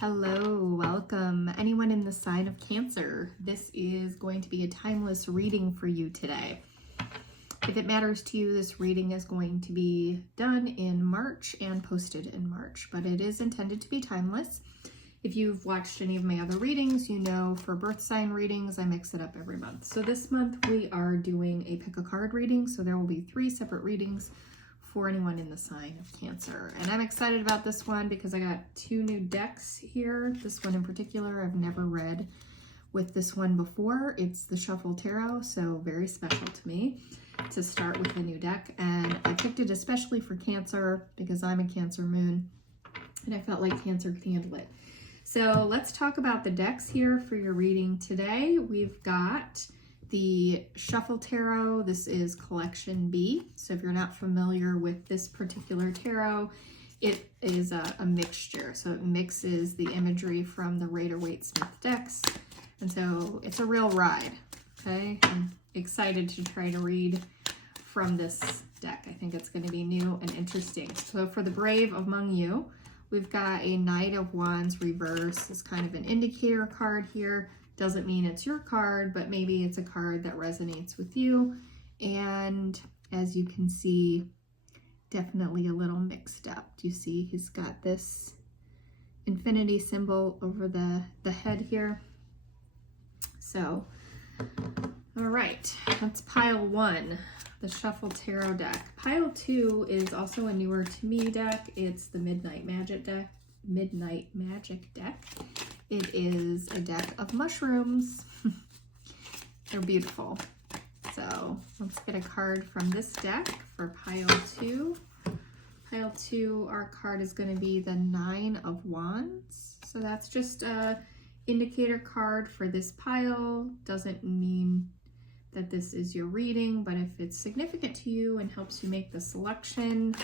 Hello, welcome. Anyone in the sign of Cancer, this is going to be a timeless reading for you today. If it matters to you, this reading is going to be done in March and posted in March, but it is intended to be timeless. If you've watched any of my other readings, you know for birth sign readings, I mix it up every month. So this month we are doing a pick a card reading, so there will be 3 separate readings for anyone in the sign of Cancer. And I'm excited about this one because I got 2 new decks here. This one in particular I've never read with this one before. It's the Shuffle Tarot, so very special to me to start with a new deck. And I picked it especially for Cancer because I'm a Cancer moon and I felt like Cancer could handle it. So let's talk about the decks here for your reading today. We've got the Shuffle Tarot. This is collection B. So if you're not familiar with this particular tarot, it is a mixture. So it mixes the imagery from the Rider-Waite-Smith decks. And so it's a real ride, okay? I'm excited to try to read from this deck. I think it's going to be new and interesting. So for the brave among you, we've got a Knight of Wands reverse. It's kind of an indicator card here. Doesn't mean it's your card, but maybe it's a card that resonates with you. And as you can see, definitely a little mixed up. Do you see he's got this infinity symbol over the head here? So, all right, that's pile 1, the Shuffle Tarot deck. Pile 2 is also a newer to me deck. It's the Midnight Magic deck. It is a deck of mushrooms. They're beautiful. So let's get a card from this deck for pile 2. Pile 2, our card is going to be the 9 of Wands. So that's just a indicator card for this pile. Doesn't mean that this is your reading, but if it's significant to you and helps you make the selection,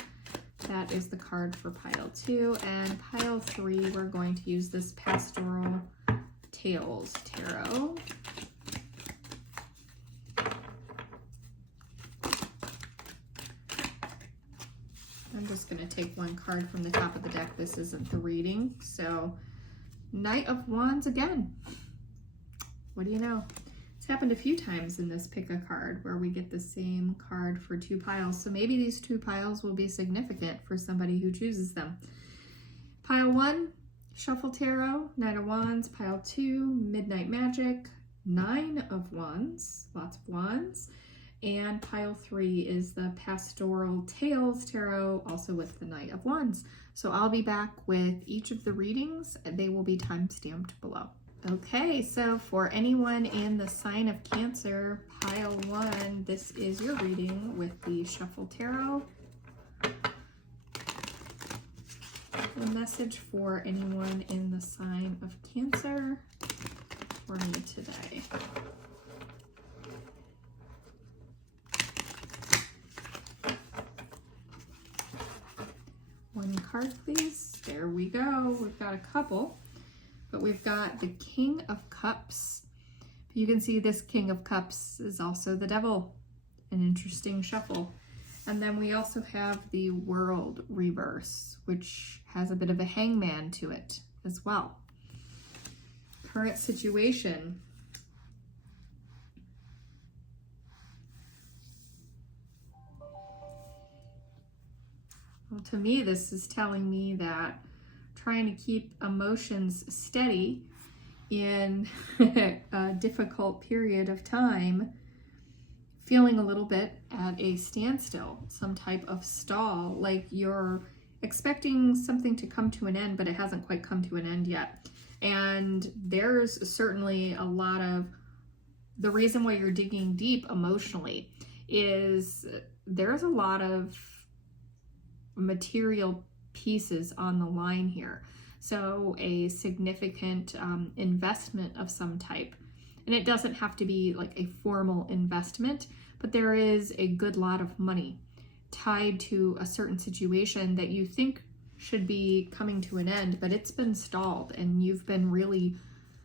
that is the card for pile 2. And pile 3, we're going to use this Pastoral Tales Tarot. I'm just going to take one card from the top of the deck. This isn't the reading. So, Knight of Wands again. What do you know? It's happened a few times in this pick a card where we get the same card for 2 piles. So maybe these 2 piles will be significant for somebody who chooses them. Pile 1, Shuffle Tarot, Knight of Wands. Pile 2, Midnight Magic, 9 of Wands, lots of wands. And pile 3 is the Pastoral Tales Tarot, also with the Knight of Wands. So I'll be back with each of the readings. They will be time-stamped below. Okay, so for anyone in the sign of Cancer, pile 1, this is your reading with the Shuffle Tarot. The message for anyone in the sign of Cancer for me today. One card, please. There we go. We've got a couple. But we've got the King of Cups. You can see this King of Cups is also the Devil. An interesting shuffle. And then we also have the World reverse, which has a bit of a hangman to it as well. Current situation. Well, to me, this is telling me that trying to keep emotions steady in a difficult period of time, feeling a little bit at a standstill, some type of stall, like you're expecting something to come to an end, but it hasn't quite come to an end yet. And there's certainly a lot of, the reason why you're digging deep emotionally is there's a lot of material pieces on the line here. So a significant investment of some type. And it doesn't have to be like a formal investment, but there is a good lot of money tied to a certain situation that you think should be coming to an end, but it's been stalled and you've been really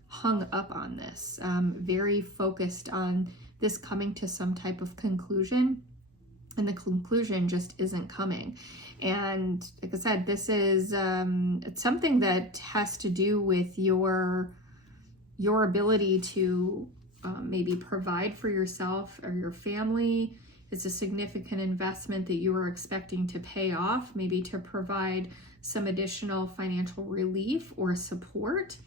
hung up on this, very focused on this coming to some type of conclusion. and the conclusion just isn't coming. And like I said, this is it's something that has to do with your ability to maybe provide for yourself or your family. It's a significant investment that you are expecting to pay off, maybe to provide some additional financial relief or support.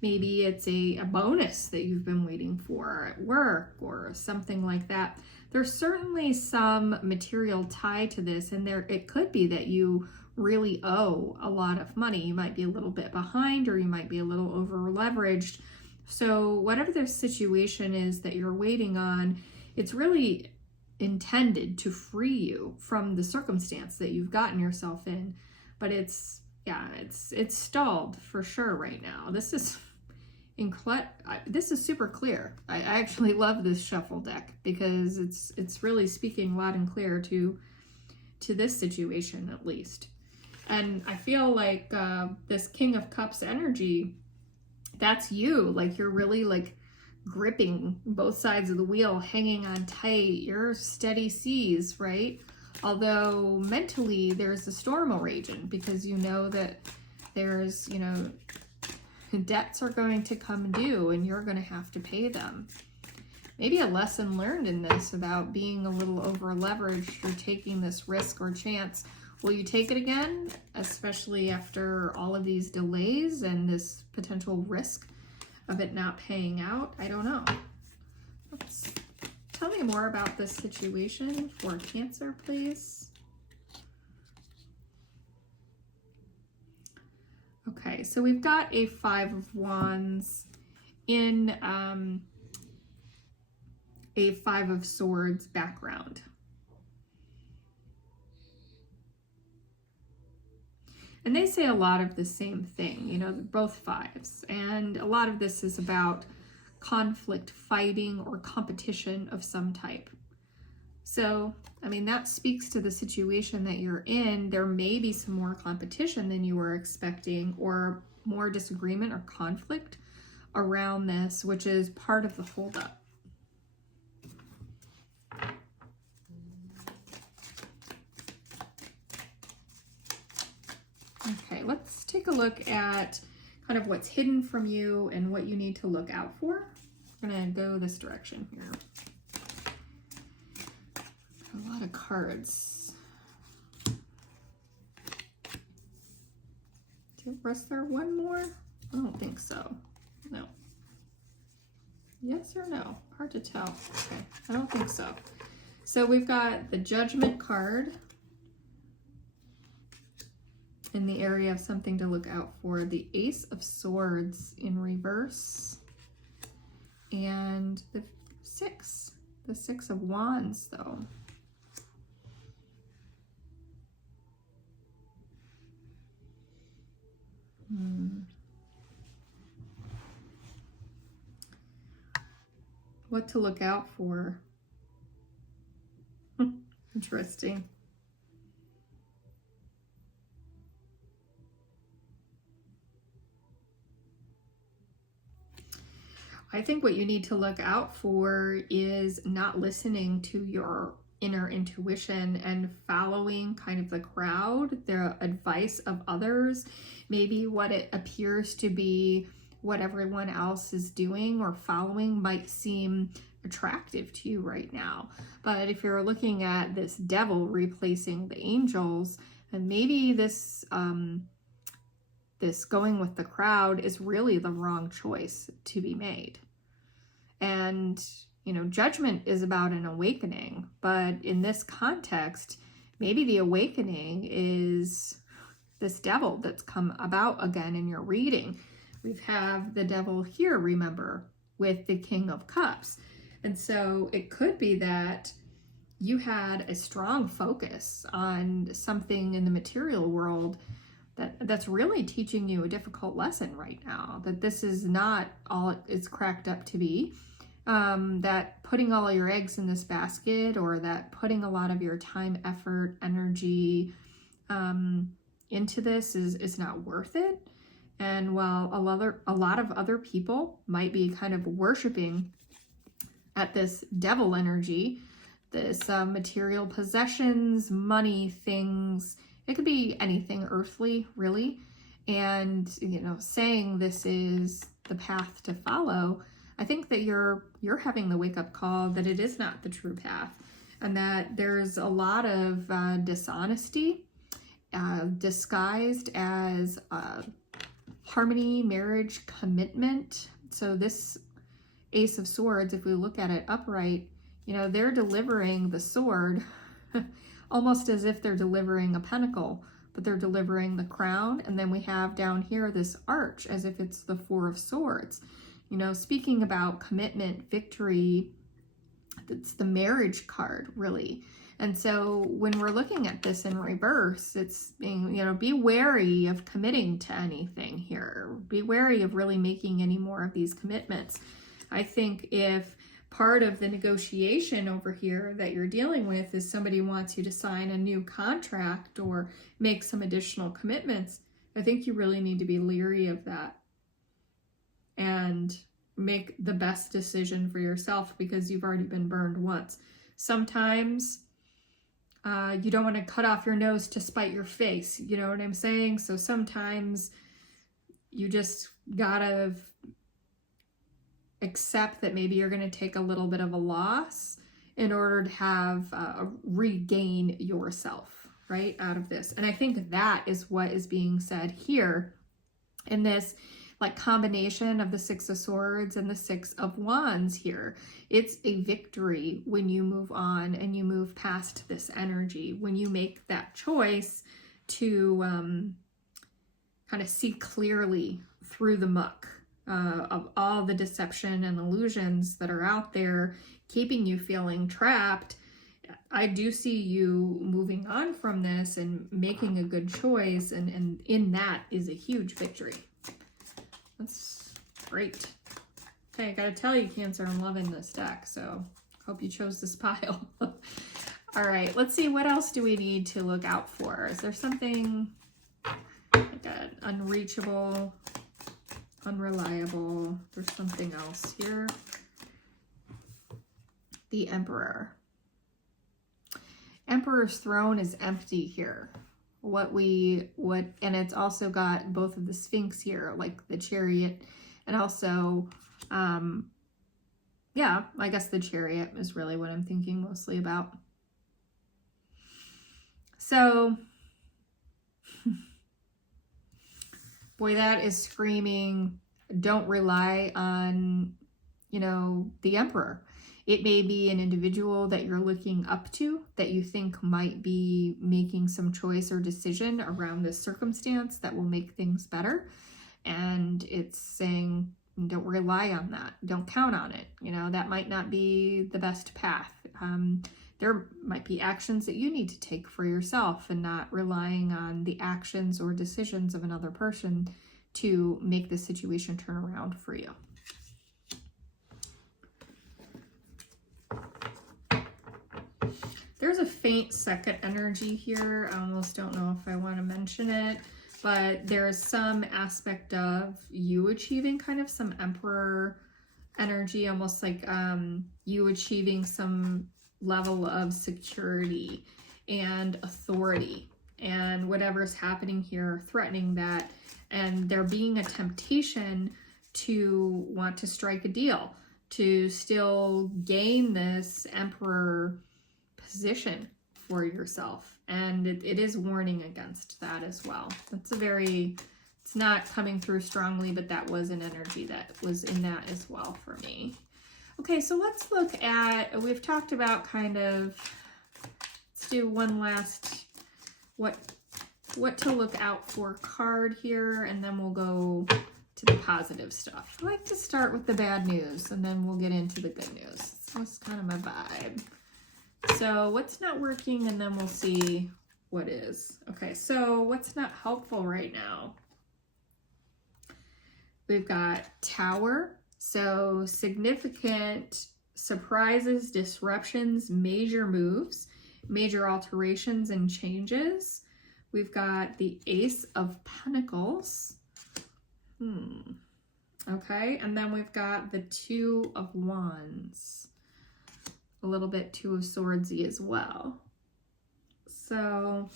Maybe it's a bonus that you've been waiting for at work or something like that. There's certainly some material tied to this, and it could be that you really owe a lot of money. You might be a little bit behind, or you might be a little over leveraged. So whatever the situation is that you're waiting on, it's really intended to free you from the circumstance that you've gotten yourself in. But it's stalled for sure right now. This is super clear. I actually love this shuffle deck because it's really speaking loud and clear to this situation, at least. And I feel like this King of Cups energy, that's you. Like, you're really like gripping both sides of the wheel, hanging on tight. You're steady seas, right? Although mentally there's a storm a-raging, because you know that there's, debts are going to come due and you're going to have to pay them. Maybe a lesson learned in this about being a little over leveraged or taking this risk or chance. Will you take it again, especially after all of these delays and this potential risk of it not paying out? I don't know. Tell me more about this situation for Cancer, please. Okay, so we've got a Five of Wands in a Five of Swords background. And they say a lot of the same thing, both fives. And a lot of this is about conflict, fighting, or competition of some type. So, that speaks to the situation that you're in. There may be some more competition than you were expecting, or more disagreement or conflict around this, which is part of the holdup. Okay, let's take a look at kind of what's hidden from you and what you need to look out for. I'm going to go this direction here. A lot of cards. Was there one more? I don't think so. No. Yes or no? Hard to tell. Okay, I don't think so. So we've got the Judgment card in the area of something to look out for. The Ace of Swords in reverse. And the Six of Wands, though. What to look out for? Interesting. I think what you need to look out for is not listening to your inner intuition and following kind of the crowd, the advice of others, maybe what it appears to be what everyone else is doing or following might seem attractive to you right now. But if you're looking at this devil replacing the angels, and maybe this going with the crowd is really the wrong choice to be made. And judgment is about an awakening, but in this context, maybe the awakening is this devil that's come about again in your reading. We have the devil here, remember, with the King of Cups. And so it could be that you had a strong focus on something in the material world that's really teaching you a difficult lesson right now, that this is not all it's cracked up to be. That putting all your eggs in this basket, or that putting a lot of your time, effort, energy into this is not worth it. And while a lot of other people might be kind of worshiping at this devil energy, this material possessions, money, things. It could be anything earthly, really. And, you know, saying this is the path to follow, I think that you're having the wake-up call that it is not the true path, and that there's a lot of dishonesty disguised as harmony, marriage, commitment. So this Ace of Swords, if we look at it upright, you know, they're delivering the sword almost as if they're delivering a pentacle, but they're delivering the crown. And then we have down here this arch as if it's the Four of Swords. You know, speaking about commitment, victory, it's the marriage card, really. And so when we're looking at this in reverse, it's being, you know, be wary of committing to anything here. Be wary of really making any more of these commitments. I think if part of the negotiation over here that you're dealing with is somebody wants you to sign a new contract or make some additional commitments, I think you really need to be leery of that and make the best decision for yourself, because you've already been burned once. Sometimes you don't want to cut off your nose to spite your face. You know what I'm saying? So sometimes you just gotta accept that maybe you're going to take a little bit of a loss in order to have regain yourself, right, out of this. And I think that is what is being said here in this like combination of the Six of Swords and the Six of Wands here. It's a victory when you move on and you move past this energy, when you make that choice to kind of see clearly through the muck of all the deception and illusions that are out there, keeping you feeling trapped. I do see you moving on from this and making a good choice, and in that is a huge victory. That's great. Okay, I gotta tell you, Cancer, I'm loving this deck, so hope you chose this pile. All right, let's see, what else do we need to look out for? Is there something like an unreachable, unreliable? There's something else here. The Emperor. Emperor's throne is empty here. And it's also got both of the Sphinx here, like the Chariot, and also, yeah, I guess the Chariot is really what I'm thinking mostly about. So, boy, that is screaming, don't rely on, you know, the Emperor. It may be an individual that you're looking up to that you think might be making some choice or decision around this circumstance that will make things better. And it's saying, don't rely on that. Don't count on it. You know, that might not be the best path. There might be actions that you need to take for yourself and not relying on the actions or decisions of another person to make the situation turn around for you. There's a faint second energy here. I almost don't know if I want to mention it, but there's some aspect of you achieving kind of some Emperor energy, almost like you achieving some level of security and authority, and whatever's happening here threatening that, and there being a temptation to want to strike a deal, to still gain this Emperor position for yourself. And it is warning against that as well. That's it's not coming through strongly, but that was an energy that was in that as well for me. Okay, so let's look at, we've talked about kind of, let's do one last, what to look out for card here, and then we'll go to the positive stuff. I like to start with the bad news, and then we'll get into the good news. That's kind of my vibe. So what's not working, and then we'll see what is. Okay, so what's not helpful right now? We've got Tower. So significant surprises, disruptions, major moves, major alterations and changes. We've got the Ace of Pentacles. Okay, and then we've got the Two of Wands. a little bit Two of Swords-y as well. So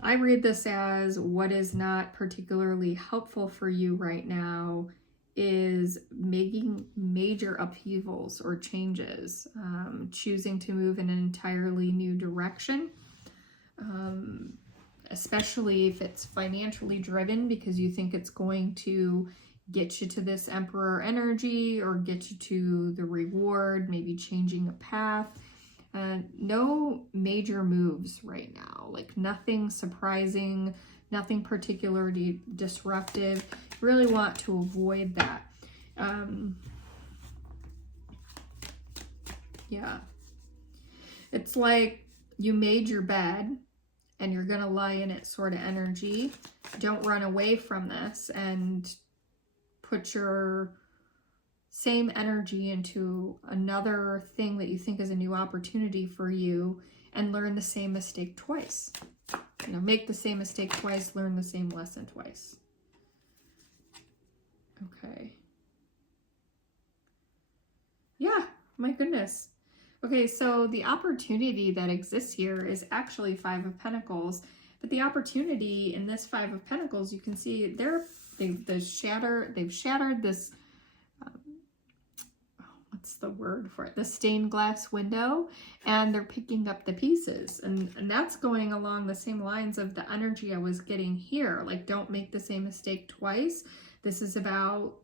I read this as what is not particularly helpful for you right now is making major upheavals or changes, choosing to move in an entirely new direction, especially if it's financially driven because you think it's going to get you to this Emperor energy or get you to the reward, maybe changing a path. No major moves right now, like nothing surprising, nothing particularly disruptive. Really want to avoid that. Yeah. It's like you made your bed and you're gonna lie in it sort of energy. Don't run away from this and put your same energy into another thing that you think is a new opportunity for you and learn the same mistake twice. You know, make the same mistake twice, learn the same lesson twice. Okay. Yeah, my goodness. Okay, so the opportunity that exists here is actually Five of Pentacles, but the opportunity in this Five of Pentacles, you can see they've shattered this, what's the word for it? The stained glass window, and they're picking up the pieces. And that's going along the same lines of the energy I was getting here. Like, don't make the same mistake twice. This is about,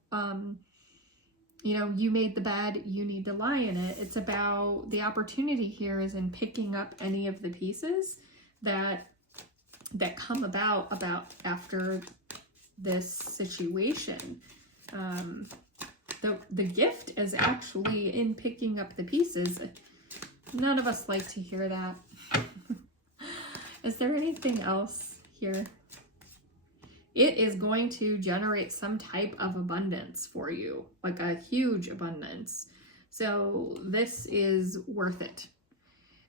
you know, you made the bed, you need to lie in it. It's about the opportunity here is in picking up any of the pieces that come about after this situation. The gift is actually in picking up the pieces. None of us like to hear that. Is there anything else here? It is going to generate some type of abundance for you, like a huge abundance. So this is worth it.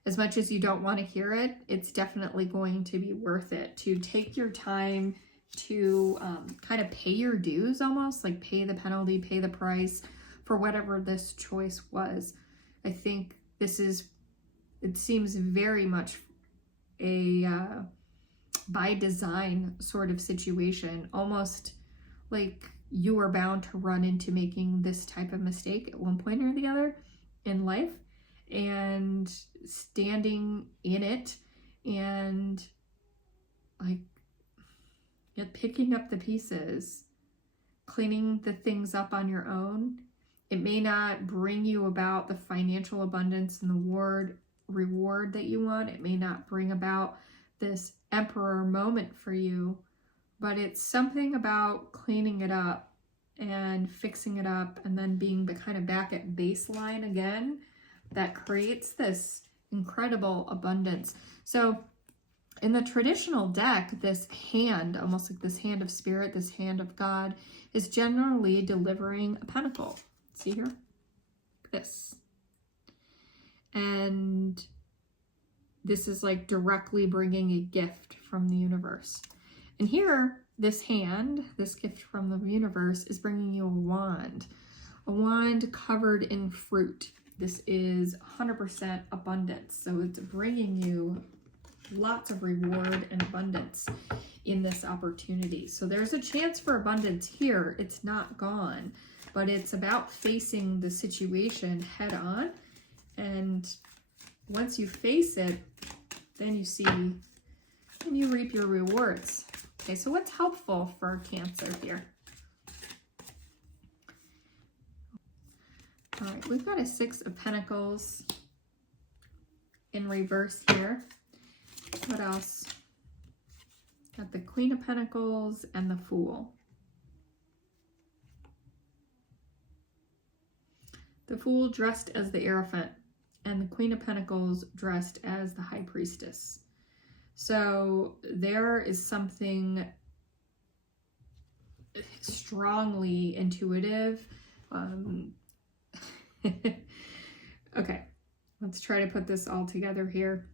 As much as you don't want to hear it, it's definitely going to be worth it to take your time to kind of pay your dues, almost like pay the penalty, pay the price for whatever this choice was. I think it seems very much a by design sort of situation, almost like you are bound to run into making this type of mistake at one point or the other in life, and standing in it and like picking up the pieces, cleaning the things up on your own. It may not bring you about the financial abundance and the reward that you want. It may not bring about this Emperor moment for you, but it's something about cleaning it up and fixing it up and then being the kind of back at baseline again that creates this incredible abundance. So in the traditional deck, this hand, almost like this hand of spirit, this hand of God, is generally delivering a pentacle. See here? This. And this is like directly bringing a gift from the universe. And here, this hand, this gift from the universe, is bringing you a wand covered in fruit. This is 100% abundance. So it's bringing you lots of reward and abundance in this opportunity. So there's a chance for abundance here. It's not gone, but it's about facing the situation head on. And once you face it, then you see and you reap your rewards. Okay, so what's helpful for Cancer here? All right, we've got a Six of Pentacles in reverse here. What else? Got the Queen of Pentacles and the Fool. The Fool dressed as the Hierophant, and the Queen of Pentacles dressed as the High Priestess. So there is something strongly intuitive. Okay, let's try to put this all together here.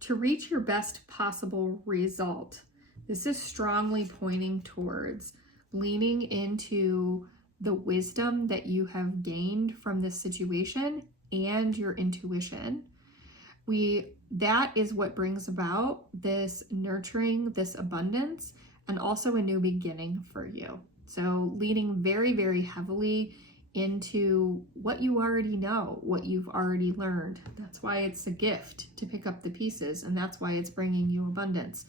To reach your best possible result, this is strongly pointing towards leaning into the wisdom that you have gained from this situation and your intuition. That is what brings about this nurturing, this abundance, and also a new beginning for you. So leaning very, very heavily into what you already know, what you've already learned. That's why it's a gift to pick up the pieces, and that's why it's bringing you abundance.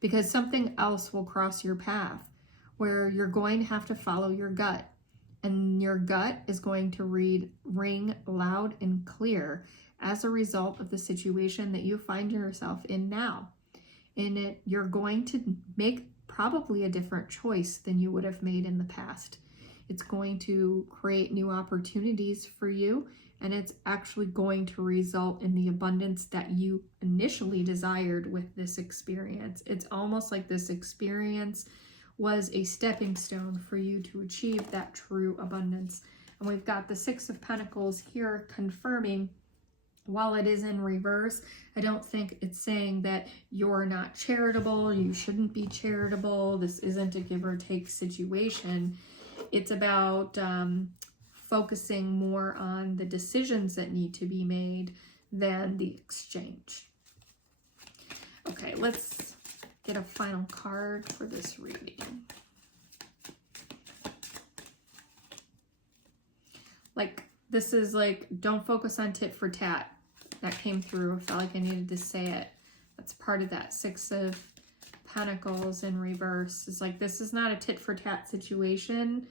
Because something else will cross your path where you're going to have to follow your gut. And your gut is going to ring loud and clear as a result of the situation that you find yourself in now. In it, you're going to make probably a different choice than you would have made in the past. It's going to create new opportunities for you, and it's actually going to result in the abundance that you initially desired with this experience. It's almost like this experience was a stepping stone for you to achieve that true abundance. And we've got the Six of Pentacles here confirming, while it is in reverse, I don't think it's saying that you're not charitable, you shouldn't be charitable, this isn't a give or take situation. It's about focusing more on the decisions that need to be made than the exchange. Okay, let's get a final card for this reading. This is don't focus on tit for tat. That came through. I felt like I needed to say it. That's part of that Six of Pentacles in reverse. It's this is not a tit for tat situation.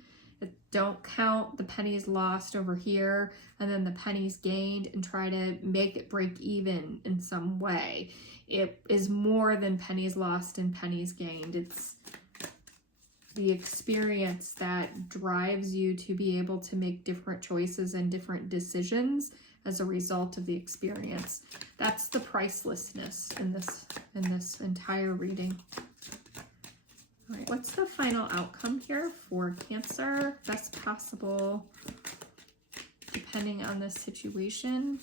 Don't count the pennies lost over here and then the pennies gained and try to make it break even in some way. It is more than pennies lost and pennies gained. It's the experience that drives you to be able to make different choices and different decisions as a result of the experience. That's the pricelessness in this entire reading. All right, what's the final outcome here for Cancer? Best possible, depending on the situation.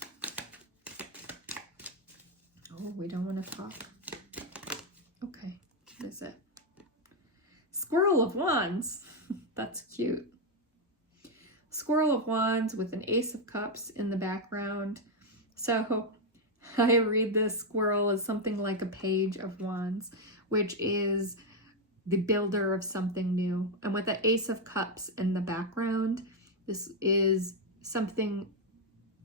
Oh, we don't want to talk. Okay, what is it? Squirrel of Wands. That's cute. Squirrel of Wands with an Ace of Cups in the background. So I read this squirrel as something like a Page of Wands, which is the builder of something new. And with the Ace of Cups in the background, this is something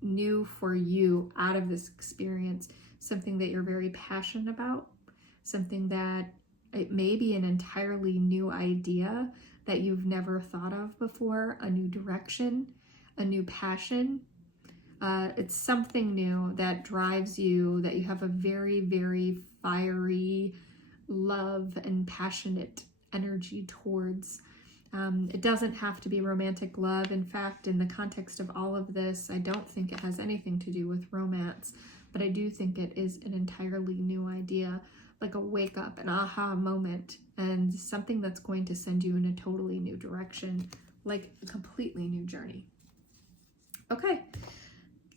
new for you out of this experience, something that you're very passionate about, something that it may be an entirely new idea that you've never thought of before, a new direction, a new passion. It's something new that drives you, that you have a very, very fiery love and passionate energy towards. It doesn't have to be romantic love. In fact, in the context of all of this, I don't think it has anything to do with romance, but I do think it is an entirely new idea, like a wake up, an aha moment, and something that's going to send you in a totally new direction, like a completely new journey. Okay,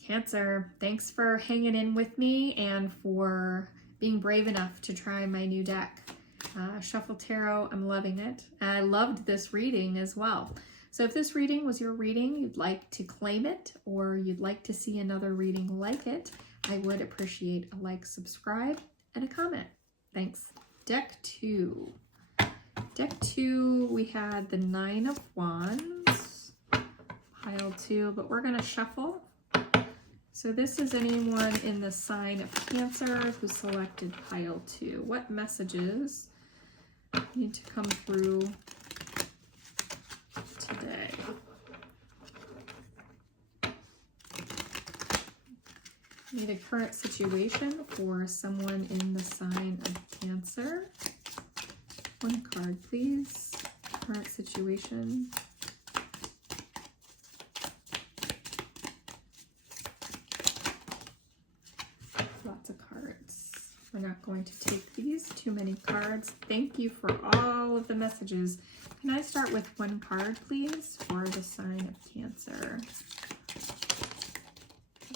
Cancer, thanks for hanging in with me and for being brave enough to try my new deck. Shuffle Tarot, I'm loving it. I loved this reading as well. So if this reading was your reading, you'd like to claim it, or you'd like to see another reading like it, I would appreciate a like, subscribe, and a comment. Thanks. Deck 2. Deck 2, we had the Nine of Wands, pile 2, but we're going to shuffle. So this is anyone in the sign of Cancer who selected pile 2. What messages need to come through today? Need a current situation for someone in the sign of Cancer. One card, please. Current situation. Lots of cards. We're not going to take these. Too many cards. Thank you for all of the messages. Can I start with one card, please, for the sign of Cancer?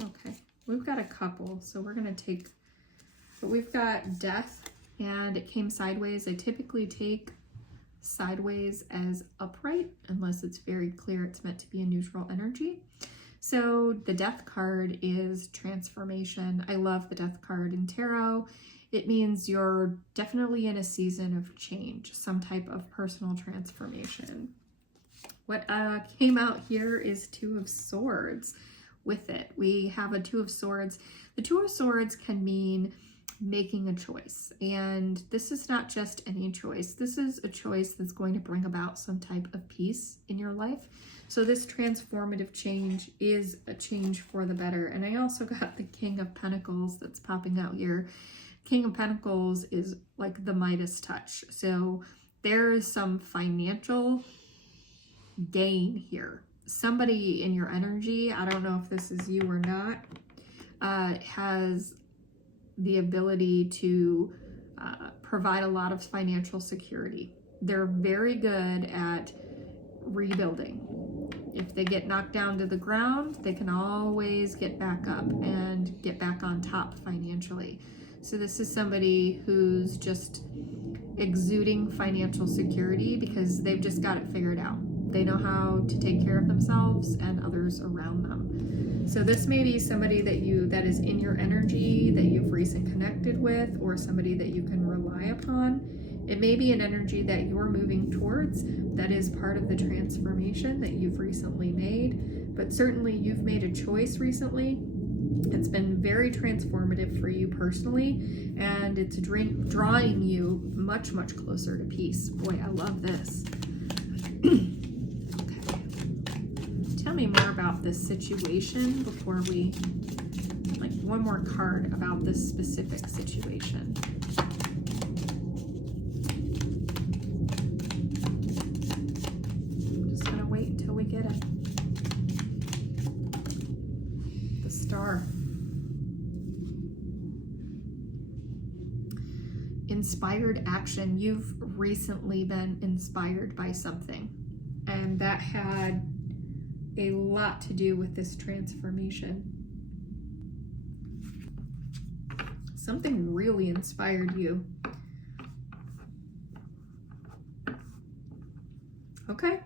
Okay. We've got a couple, so we're going to take, but we've got Death, and it came sideways. I typically take sideways as upright, unless it's very clear it's meant to be a neutral energy. So the Death card is transformation. I love the Death card in tarot. It means you're definitely in a season of change, some type of personal transformation. What came out here is Two of Swords. With it, we have a Two of Swords. The Two of Swords can mean making a choice, and this is not just any choice. This is a choice that's going to bring about some type of peace in your life. So this transformative change is a change for the better. And I also got the King of Pentacles that's popping out here. King of Pentacles is like the Midas touch. So there is some financial gain here. Somebody in your energy, I don't know if this is you or not, has the ability to provide a lot of financial security. They're very good at rebuilding. If they get knocked down to the ground, they can always get back up and get back on top financially. So this is somebody who's just exuding financial security because they've just got it figured out. They know how to take care of themselves and others around them. So this may be somebody that is in your energy that you've recently connected with, or somebody that you can rely upon. It may be an energy that you're moving towards that is part of the transformation that you've recently made, but certainly you've made a choice recently. It's been very transformative for you personally, and it's drawing you much, much closer to peace. Boy, I love this. Okay. Tell me more about this situation before we, like one more card about this specific situation. We get it. The Star. Inspired action. You've recently been inspired by something, and that had a lot to do with this transformation. Something really inspired you. Okay.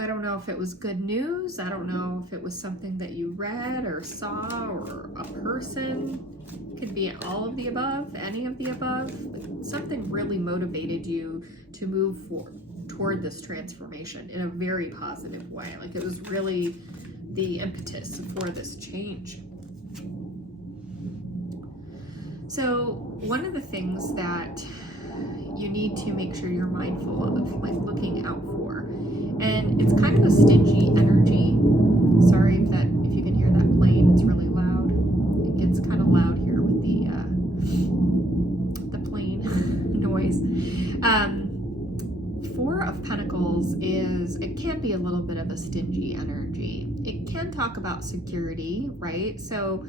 I don't know if it was good news. I don't know if it was something that you read or saw or a person. Could be all of the above, any of the above. But something really motivated you to move toward this transformation in a very positive way. Like it was really the impetus for this change. So one of the things that you need to make sure you're mindful of, like looking out for, and it's kind of a stingy energy. Sorry if you can hear that plane, it's really loud. It gets kind of loud here with the plane noise. Four of Pentacles it can be a little bit of a stingy energy. It can talk about security, right? So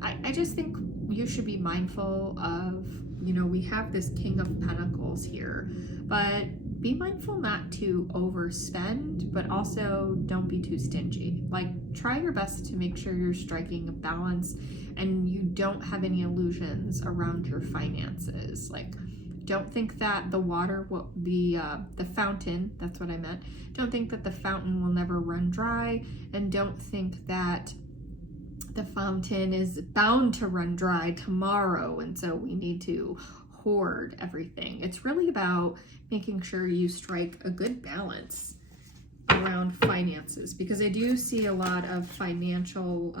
I just think you should be mindful of, we have this King of Pentacles here, but be mindful not to overspend, but also don't be too stingy. Like try your best to make sure you're striking a balance and you don't have any illusions around your finances. Like don't think that the water will be, the fountain, that's what I meant. Don't think that the fountain will never run dry, and don't think that the fountain is bound to run dry tomorrow, and so we need to hoard everything. It's really about making sure you strike a good balance around finances, because I do see a lot of financial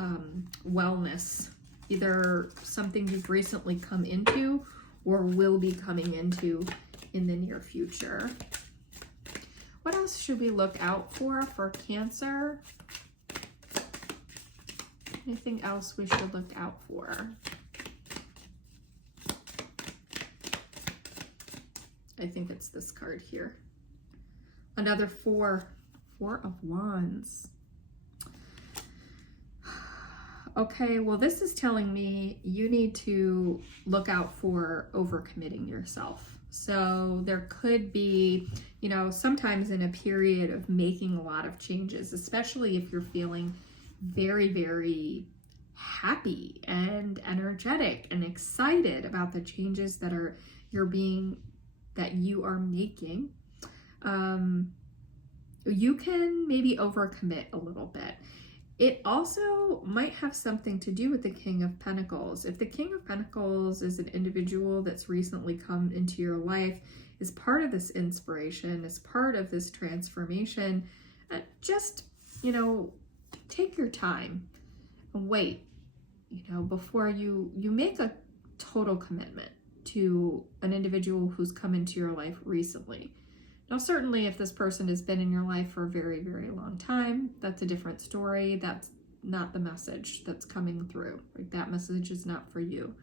wellness, either something you've recently come into or will be coming into in the near future. What else should we look out for Cancer? Anything else we should look out for? I think it's this card here. Another Four of Wands. Okay, well, this is telling me you need to look out for overcommitting yourself. So there could be, sometimes in a period of making a lot of changes, especially if you're feeling very, very happy and energetic and excited about the changes that that you are making, you can maybe overcommit a little bit. It also might have something to do with the King of Pentacles. If the King of Pentacles is an individual that's recently come into your life, is part of this inspiration, is part of this transformation, just, take your time and wait, before you make a total commitment to an individual who's come into your life recently. Now, certainly if this person has been in your life for a very, very long time, that's a different story. That's not the message that's coming through. Like, that message is not for you.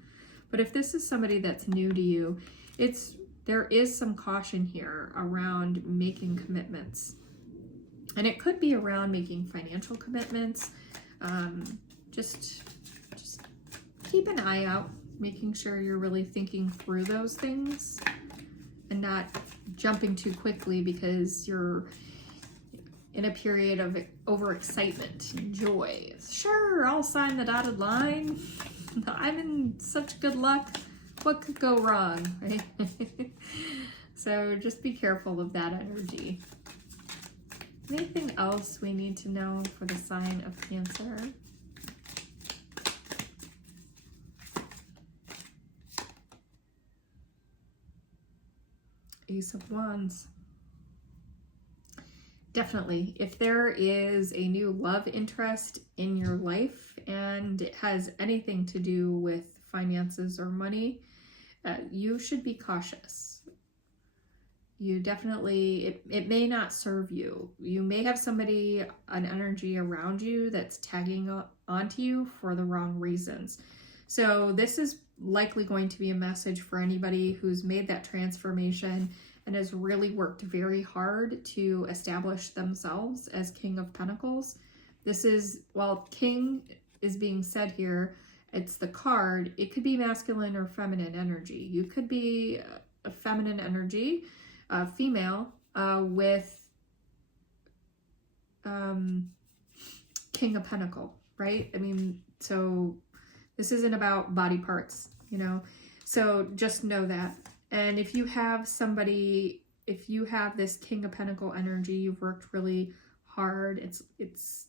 But if this is somebody that's new to you, there is some caution here around making commitments. And it could be around making financial commitments. Just keep an eye out, making sure you're really thinking through those things and not jumping too quickly because you're in a period of overexcitement and joy. Sure, I'll sign the dotted line. I'm in such good luck. What could go wrong, right? So just be careful of that energy. Anything else we need to know for the sign of Cancer? Ace of Wands. Definitely, if there is a new love interest in your life and it has anything to do with finances or money, you should be cautious. You definitely, it may not serve you. You may have somebody, an energy around you that's tagging onto you for the wrong reasons. So this is likely going to be a message for anybody who's made that transformation and has really worked very hard to establish themselves as King of Pentacles. This is, while King is being said here, it's the card. It could be masculine or feminine energy. You could be a feminine energy, female, with King of Pentacle, right? I mean, so this isn't about body parts, so just know that. And if you have somebody, if you have this King of Pentacle energy, you've worked really hard, it's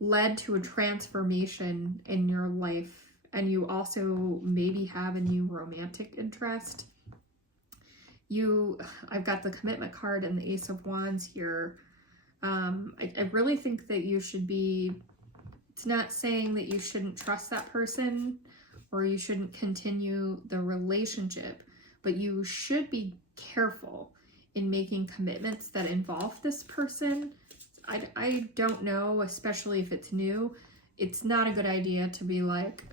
led to a transformation in your life, and you also maybe have a new romantic interest. I've got the commitment card and the Ace of Wands here. I really think that you should be, it's not saying that you shouldn't trust that person or you shouldn't continue the relationship, but you should be careful in making commitments that involve this person. I don't know, especially if it's new, it's not a good idea to be like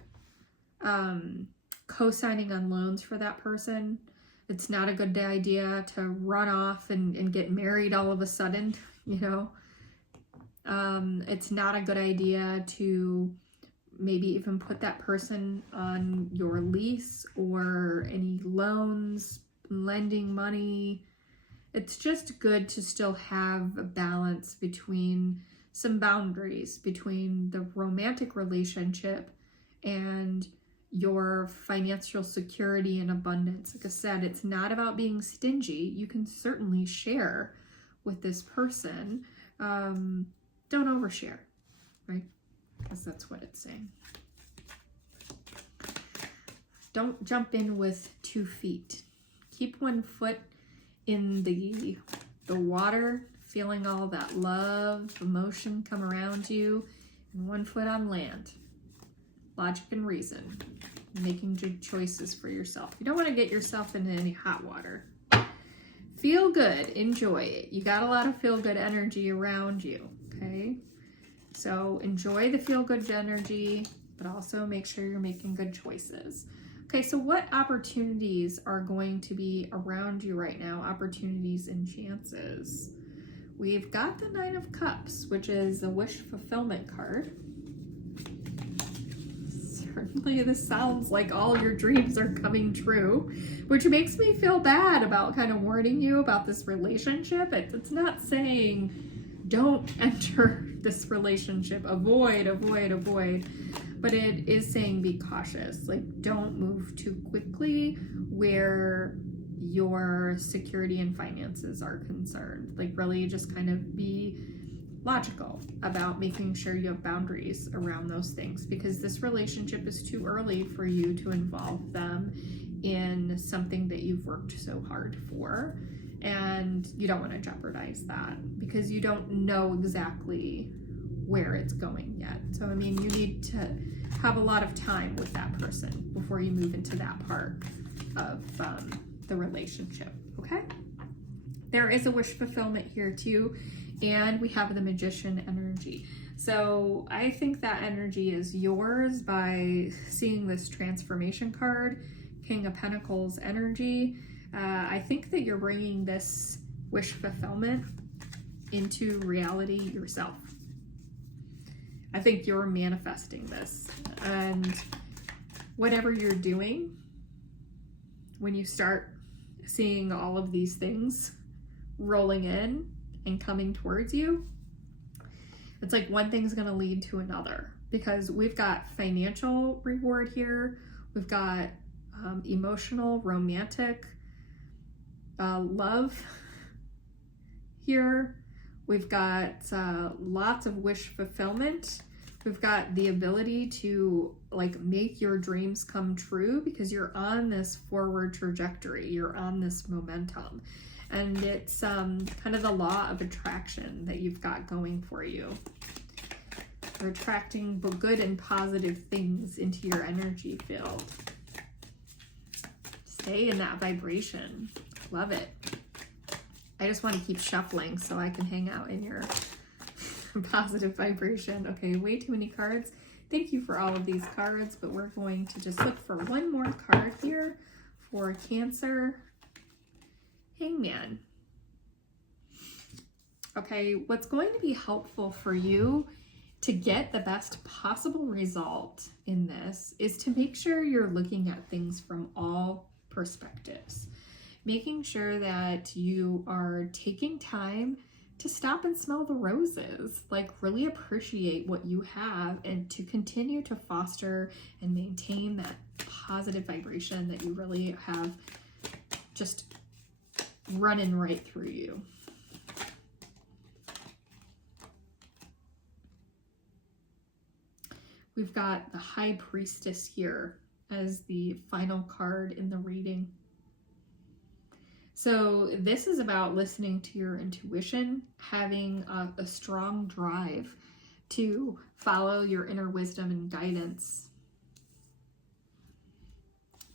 co-signing on loans for that person. It's not a good idea to run off and get married all of a sudden, It's not a good idea to maybe even put that person on your lease or any loans, lending money. It's just good to still have a balance between some boundaries between the romantic relationship and your financial security and abundance. Like I said, it's not about being stingy. You can certainly share with this person. Don't overshare, right? Because that's what it's saying. Don't jump in with 2 feet. Keep 1 foot in the water, feeling all that love, emotion come around you, and 1 foot on land. Logic and reason, making good choices for yourself. You don't want to get yourself into any hot water. Feel good, enjoy it. You got a lot of feel good energy around you, okay? So enjoy the feel good energy, but also make sure you're making good choices. Okay, so what opportunities are going to be around you right now? Opportunities and chances. We've got the 9 of Cups, which is a wish fulfillment card. Certainly this sounds like all your dreams are coming true, which makes me feel bad about kind of warning you about this relationship. It's not saying don't enter this relationship, avoid. but it is saying be cautious. Like, don't move too quickly where your security and finances are concerned. Like, really just kind of be logical about making sure you have boundaries around those things, because this relationship is too early for you to involve them in something that you've worked so hard for, and you don't want to jeopardize that because you don't know exactly where it's going yet. So I mean, you need to have a lot of time with that person before you move into that part of the relationship. Okay, there is a wish fulfillment here too, and we have the Magician energy. So I think that energy is yours by seeing this transformation card, King of Pentacles energy. I think that you're bringing this wish fulfillment into reality yourself. I think you're manifesting this, and whatever you're doing, when you start seeing all of these things rolling in and coming towards you, it's like one thing's going to lead to another, because we've got financial reward here, we've got emotional, romantic, love here, we've got lots of wish fulfillment, we've got the ability to like make your dreams come true, because you're on this forward trajectory, you're on this momentum, and it's kind of the law of attraction that you've got going for you. You're attracting good and positive things into your energy field. Stay in that vibration. Love it. I just want to keep shuffling so I can hang out in your positive vibration. Okay, way too many cards. Thank you for all of these cards, but we're going to just look for one more card here for Cancer. Hangman. Okay, what's going to be helpful for you to get the best possible result in this is to make sure you're looking at things from all perspectives. Making sure that you are taking time to stop and smell the roses, like really appreciate what you have, and to continue to foster and maintain that positive vibration that you really have just running right through you. We've got the High Priestess here as the final card in the reading. So this is about listening to your intuition, having a strong drive to follow your inner wisdom and guidance.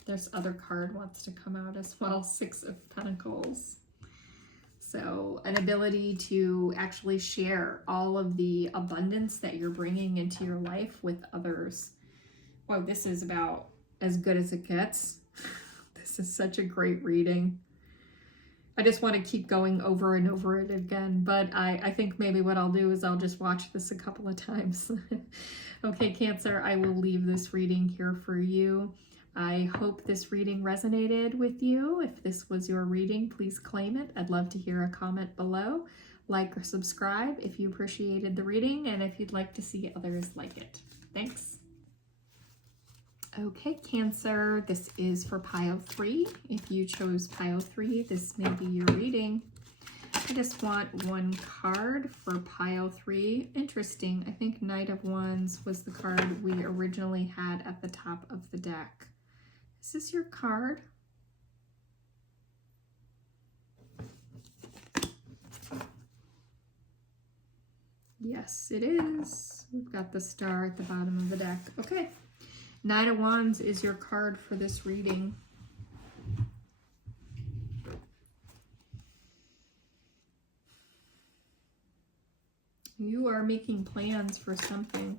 There's other card wants to come out as well, Six of Pentacles. So an ability to actually share all of the abundance that you're bringing into your life with others. Wow, this is about as good as it gets. This is such a great reading. I just want to keep going over and over it again, but I think maybe what I'll do is I'll just watch this a couple of times. Okay, Cancer, I will leave this reading here for you. I hope this reading resonated with you. If this was your reading, please claim it. I'd love to hear a comment below. Like or subscribe if you appreciated the reading and if you'd like to see others like it. Thanks. Okay, Cancer, this is for pile 3. If you chose pile 3, this may be your reading. I just want one card for pile 3. Interesting. I think Knight of Wands was the card we originally had at the top of the deck. Is this your card? Yes, it is. We've got the star at the bottom of the deck. Okay. Knight of Wands is your card for this reading. You are making plans for something.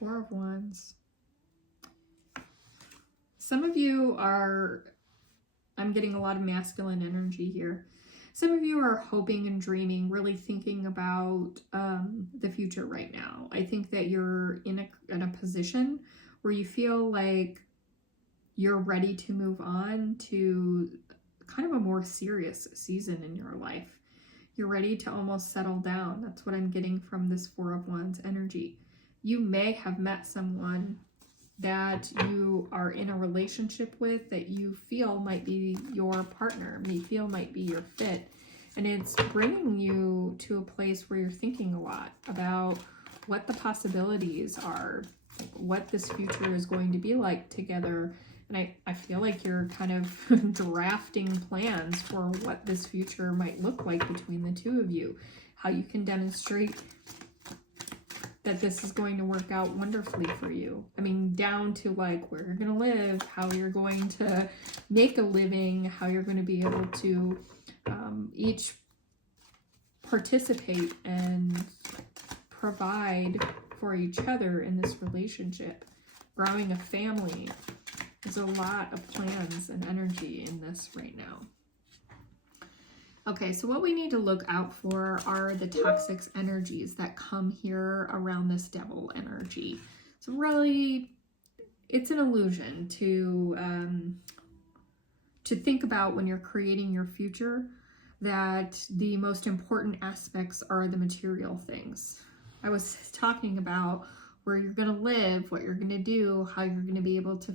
Four of Wands. Some of you are, I'm getting a lot of masculine energy here. Some of you are hoping and dreaming, really thinking about the future right now. I think that you're in a position where you feel like you're ready to move on to kind of a more serious season in your life. You're ready to almost settle down. That's what I'm getting from this Four of Wands energy. You may have met someone that you are in a relationship with that you feel might be your partner, may feel might be your fit. And it's bringing you to a place where you're thinking a lot about what the possibilities are, what this future is going to be like together. And I feel like you're kind of drafting plans for what this future might look like between the two of you, how you can demonstrate that this is going to work out wonderfully for you. I mean, down to like where you're going to live, how you're going to make a living, how you're going to be able to each participate and provide for each other in this relationship. Growing a family. There's a lot of plans and energy in this right now. Okay, so what we need to look out for are the toxic energies that come here around this devil energy. So really, it's an illusion to think about when you're creating your future that the most important aspects are the material things. I was talking about where you're going to live, what you're going to do, how you're going to be able to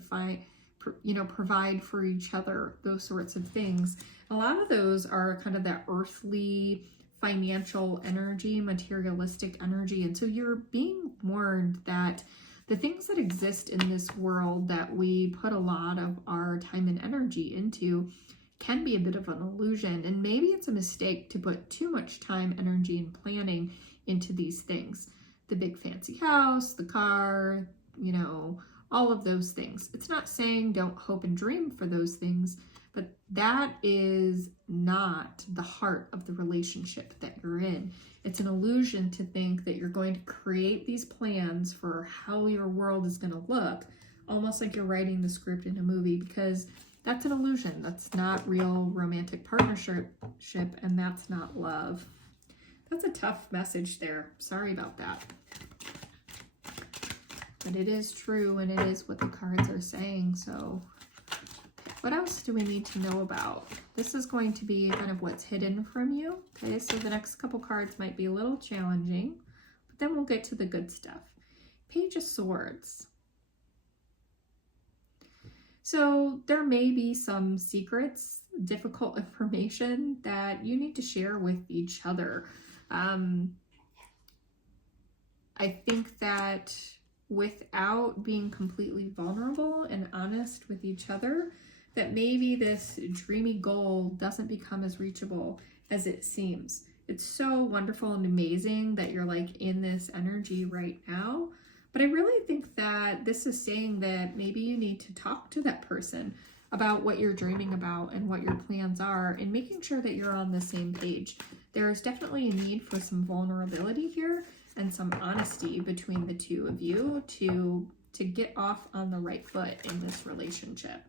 provide for each other, those sorts of things. A lot of those are kind of that earthly, financial energy, materialistic energy. And so you're being warned that the things that exist in this world that we put a lot of our time and energy into can be a bit of an illusion. And maybe it's a mistake to put too much time, energy, and planning into these things. The big fancy house, the car, all of those things. It's not saying don't hope and dream for those things, but that is not the heart of the relationship that you're in. It's an illusion to think that you're going to create these plans for how your world is going to look, almost like you're writing the script in a movie, because that's an illusion. That's not real romantic partnership, and that's not love. That's a tough message there. Sorry about that. But it is true, and it is what the cards are saying. So what else do we need to know about? This is going to be kind of what's hidden from you. Okay, so the next couple cards might be a little challenging, but then we'll get to the good stuff. Page of Swords. So there may be some secrets, difficult information that you need to share with each other. I think that without being completely vulnerable and honest with each other, that maybe this dreamy goal doesn't become as reachable as it seems. It's so wonderful and amazing that you're like in this energy right now. But I really think that this is saying that maybe you need to talk to that person about what you're dreaming about and what your plans are, and making sure that you're on the same page. There's definitely a need for some vulnerability here and some honesty between the two of you to get off on the right foot in this relationship.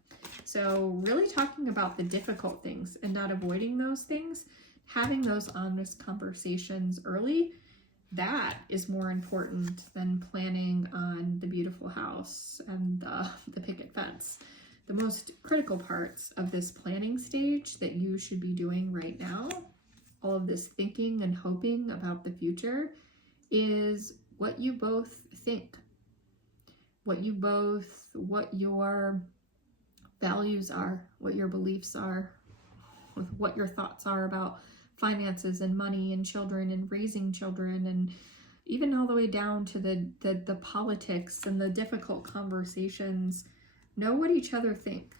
So really talking about the difficult things and not avoiding those things, having those honest conversations early, that is more important than planning on the beautiful house and the picket fence. The most critical parts of this planning stage that you should be doing right now, all of this thinking and hoping about the future, is what you both think, what your values are, what your beliefs are, what your thoughts are about finances and money and children and raising children, and even all the way down to the politics and the difficult conversations. Know what each other think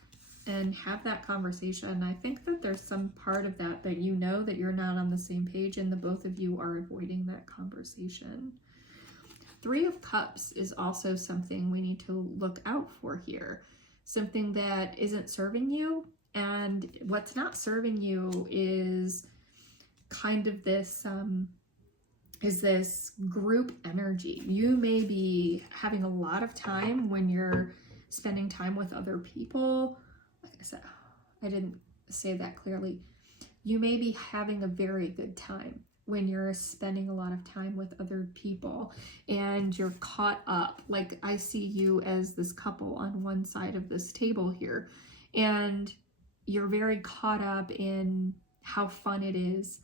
and have that conversation. I think that there's some part of that you know that you're not on the same page, and the both of you are avoiding that conversation. Three of Cups is also something we need to look out for here. Something that isn't serving you, and what's not serving you is kind of this group energy. You may be having a lot of time when you're spending time with other people. Like I said, I didn't say that clearly. You may be having a very good time when you're spending a lot of time with other people and you're caught up. Like, I see you as this couple on one side of this table here, and you're very caught up in how fun it is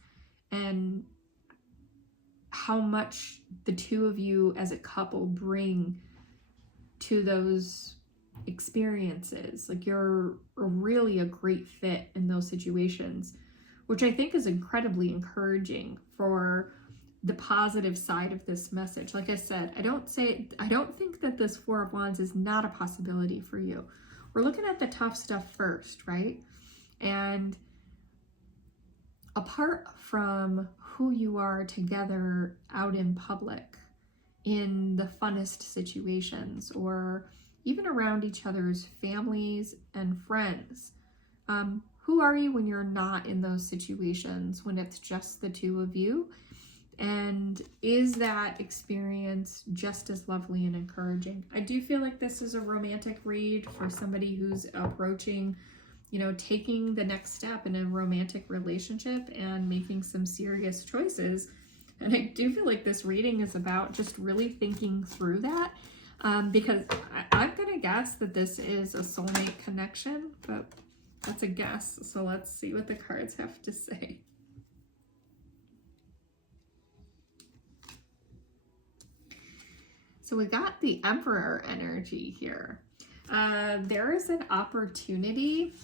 and how much the two of you as a couple bring to those experiences. Like, you're really a great fit in those situations, which I think is incredibly encouraging for the positive side of this message. Like I said, I don't think that this Four of Wands is not a possibility for you. We're looking at the tough stuff first, right? And apart from who you are together out in public, in the funnest situations, or even around each other's families and friends, who are you when you're not in those situations, when it's just the two of you? And is that experience just as lovely and encouraging? I do feel like this is a romantic read for somebody who's approaching, taking the next step in a romantic relationship and making some serious choices. And I do feel like this reading is about just really thinking through that, because I'm going to guess that this is a soulmate connection, but that's a guess. So let's see what the cards have to say. So we got the Emperor energy here. There is an opportunity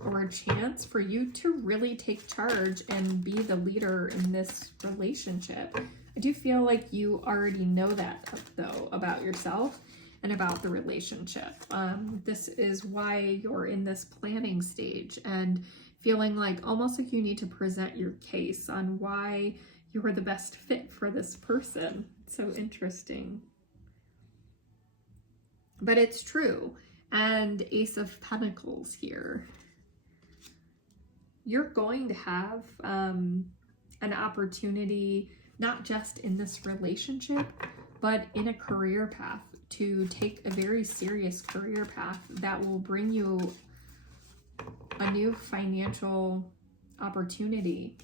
or a chance for you to really take charge and be the leader in this relationship. I do feel like you already know that, though, about yourself and about the relationship. This is why you're in this planning stage and feeling like almost like you need to present your case on why you are the best fit for this person. It's so interesting. But it's true. And Ace of Pentacles here. You're going to have an opportunity, not just in this relationship, but in a career path, to take a very serious career path that will bring you a new financial opportunity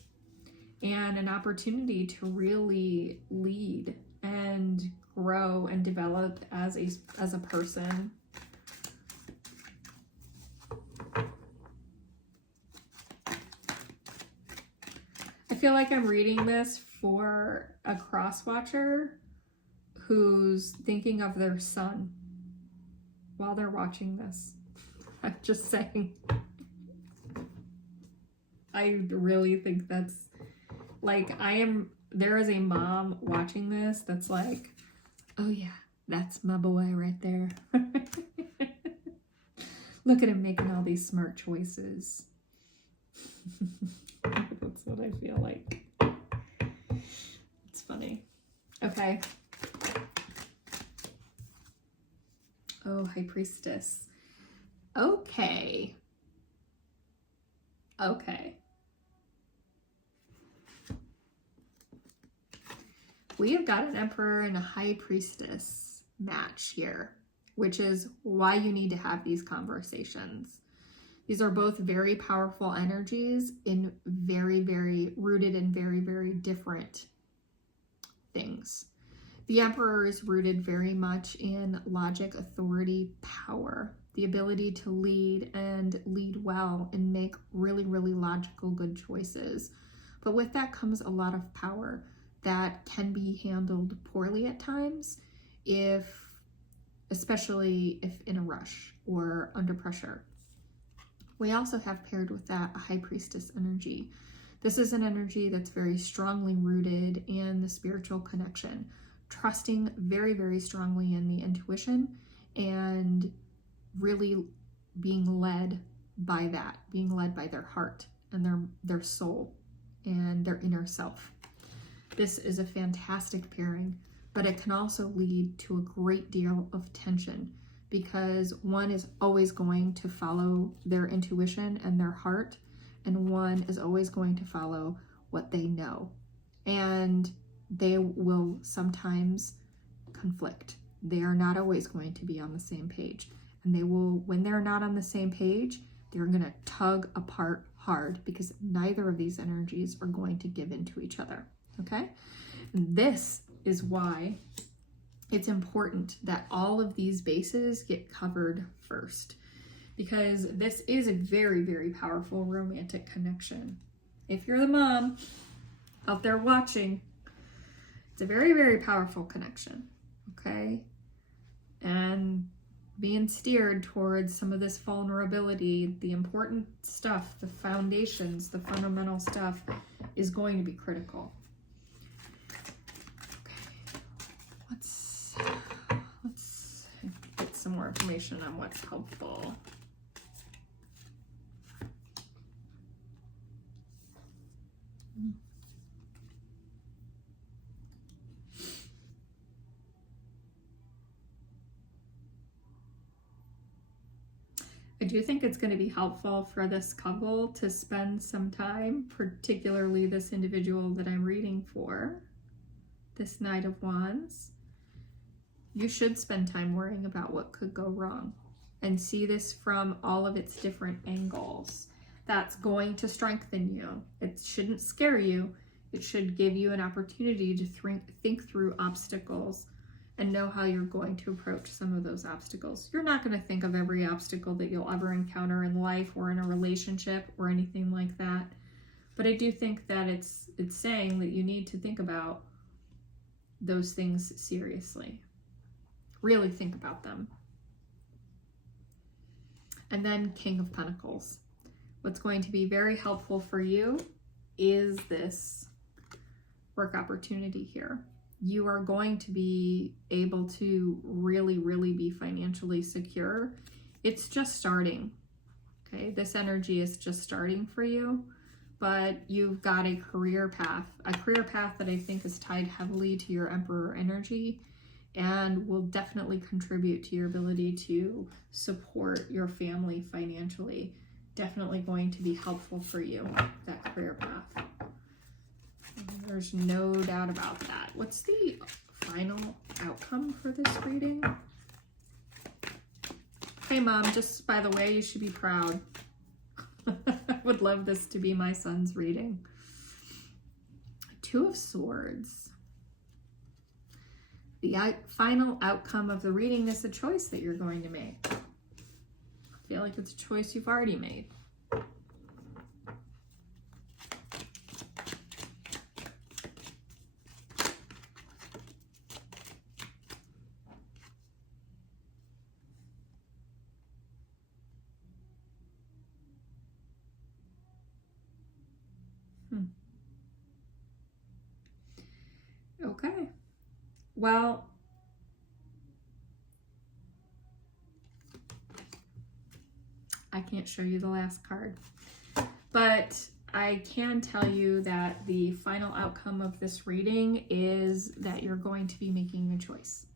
and an opportunity to really lead and grow and develop as a person. I feel like I'm reading this for a cross-watcher who's thinking of their son while they're watching this. I'm just saying. I really think that's like, there is a mom watching this that's like, oh yeah, that's my boy right there. Look at him making all these smart choices. That's what I feel like. It's funny. Okay. Oh, High Priestess. Okay. We have got an Emperor and a High Priestess match here, which is why you need to have these conversations. These are both very powerful energies in very, very rooted in very, very different things. The Emperor is rooted very much in logic, authority, power, the ability to lead and lead well and make really, really logical, good choices. But with that comes a lot of power that can be handled poorly at times, especially if in a rush or under pressure. We also have paired with that a High Priestess energy. This is an energy that's very strongly rooted in the spiritual connection, trusting very, very strongly in the intuition and really being led by that, being led by their heart and their soul and their inner self. This is a fantastic pairing, but it can also lead to a great deal of tension because one is always going to follow their intuition and their heart, and one is always going to follow what they know. And they will sometimes conflict. They are not always going to be on the same page. And they will, when they're not on the same page, they're going to tug apart hard because neither of these energies are going to give in to each other. Okay? And this is why it's important that all of these bases get covered first. because this is a very, very powerful romantic connection. If you're the mom out there watching, it's a very, very powerful connection, okay? And being steered towards some of this vulnerability, the important stuff, the foundations, the fundamental stuff is going to be critical. Okay, let's get some more information on what's helpful. I do think it's going to be helpful for this couple to spend some time, particularly this individual that I'm reading for, this Knight of Wands. You should spend time worrying about what could go wrong and see this from all of its different angles. That's going to strengthen you. It shouldn't scare you. It should give you an opportunity to think through obstacles and know how you're going to approach some of those obstacles. You're not going to think of every obstacle that you'll ever encounter in life or in a relationship or anything like that. But I do think that it's saying that you need to think about those things seriously. Really think about them. And then King of Pentacles. What's going to be very helpful for you is this work opportunity here. You are going to be able to really, really be financially secure. It's just starting, okay? This energy is just starting for you, but you've got a career path that I think is tied heavily to your Emperor energy and will definitely contribute to your ability to support your family financially. Definitely going to be helpful for you, that career path. There's no doubt about that. What's the final outcome for this reading? Hey, Mom, just by the way, you should be proud. I would love this to be my son's reading. Two of Swords. The final outcome of the reading is a choice that you're going to make. I feel like it's a choice you've already made. Okay. Well, I can't show you the last card, but I can tell you that the final outcome of this reading is that you're going to be making a choice.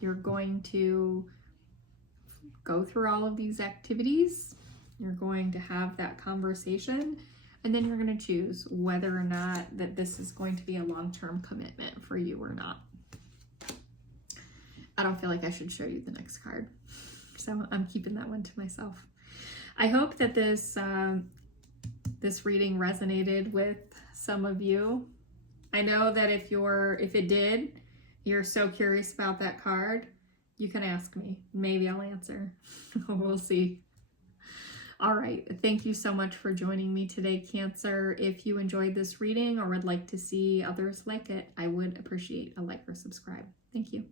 You're going to go through all of these activities. You're going to have that conversation, and then you're going to choose whether or not that this is going to be a long-term commitment for you or not. I don't feel like I should show you the next card, so I'm keeping that one to myself. I hope that this reading resonated with some of you. I know that if it did, you're so curious about that card, you can ask me. Maybe I'll answer. We'll see. All right. Thank you so much for joining me today, Cancer. If you enjoyed this reading or would like to see others like it, I would appreciate a like or subscribe. Thank you.